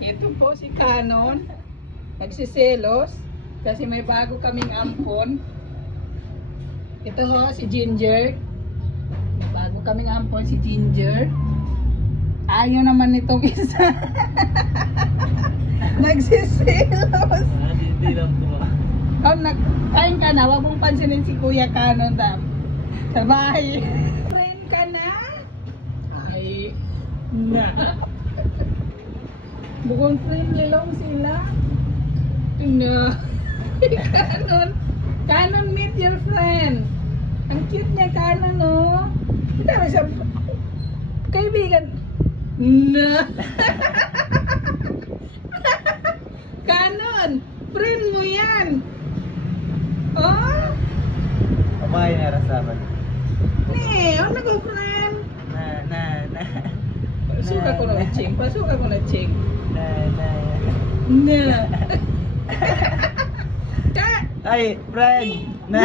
Ito po si Canon. Nagsiselos kasi may bago kaming ampon. Ito ho si Ginger. May bago kaming ampon si Ginger. Ayaw naman nitong isa. Nagsiselos. Hindi lang po. Kain ka na, wag mong pansinin si Kuya Canon dam. Sa bahay. Friend ka na? Ay, na. Bukong friendly lang sila. Na. Canon. Canon, meet your friend. Ang cute niya, Canon, no? Hindi naman siya. Kaibigan. Na. Canon, friend mo yan. Oh? Pamay na rasaman. Ano ko, friend? Na. Pasuka ko na ching. Pasuka ko na ching. Na. Na. Ay, friend. Na.